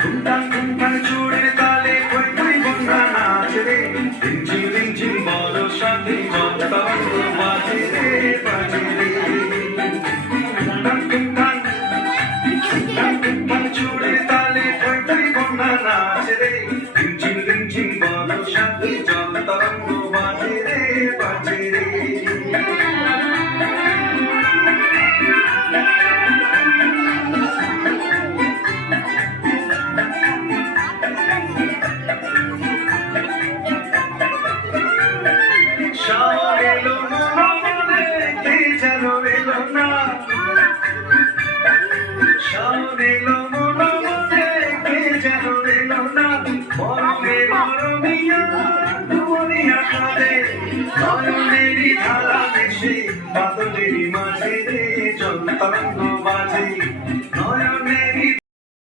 ঘুমটান ঘুমটান চুড়ের তালে কই কই বন্ধা নাচ রে রিমঝিম রিমঝিম বর্ষাতে জল তরঙ্গ বাজে রে বাজে রে ঘুমটান ঘুমটান ঘুমটান ঘুমটান চুড়ের তালে কই কই বন্ধা নাচ রে রিমঝিম রিমঝিম বর্ষাতে জল তরঙ্গ বাজে রে বাজে রে শাওন এলো মনে কে যেন এলো না শাওন এলো মনে কে যেন এলো না মরমে মরমিয়া দুনিয়া কাঁদে নয়নেরই ধারা দেশে বাদলেরই মাঝে রে জল তরঙ্গ বাজে নয়নেরই